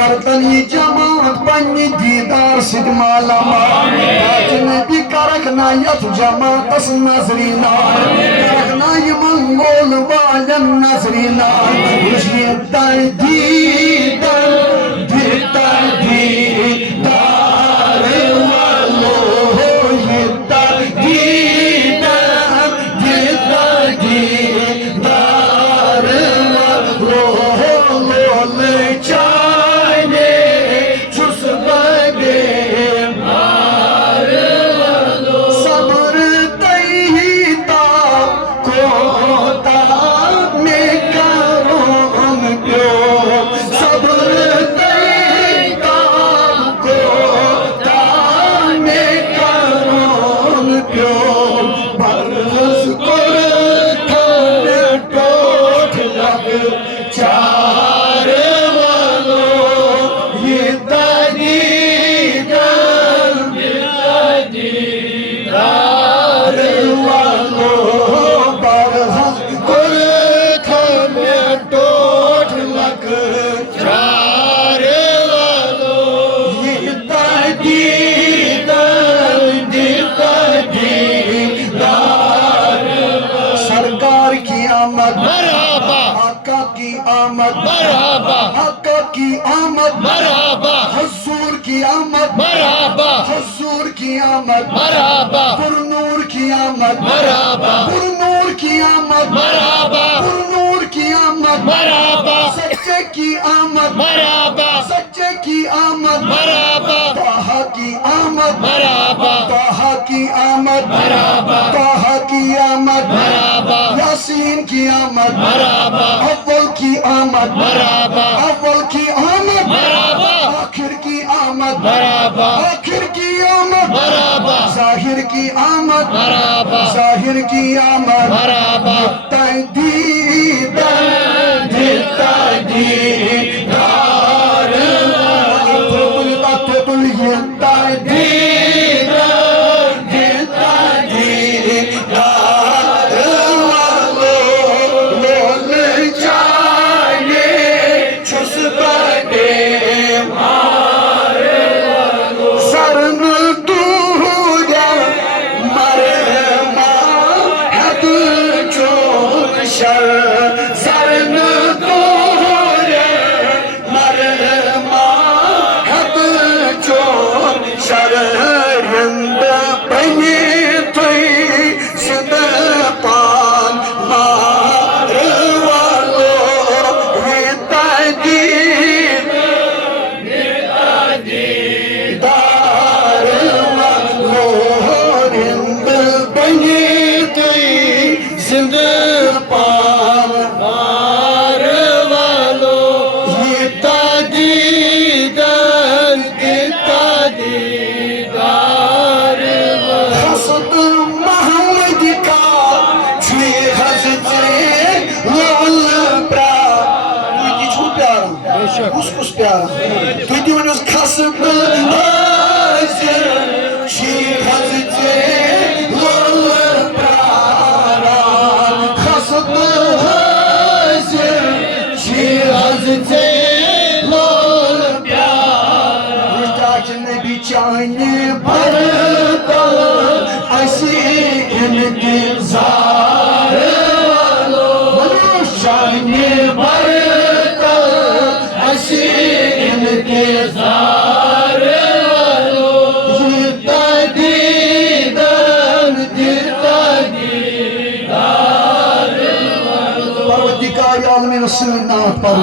Kartan cemaat panni didar sid malama Nabi karakna yat jamaat as nazrina Karakna mangol walan nazrina Ushiyat didar didar didar walo yidar didar didar didar walo मरहबा पुरनूर की आमद मरहबा पुरनूर की आमद मरहबा पुरनूर की आमद मरहबा सच्चे की आमद मरहबा सच्चे की आमद मरहबा ताहा की आमद मरहबा ताहा की आमद मरहबा ताहा की आमद मरहबा यासीन की आमद मरहबा अव्वल की आमद मरहबा अव्वल की आमद मरहबा आखिर की आमद मरहबा आखिर की आमद मरहबा जाहिर की आमद मरहबा जाहिर की आमद मरहबा Shall इंतजार वालों शाने बरता हसी इंतजार वालों जिता दीदार परवरदिगार आलमीन रसूल नाथ पर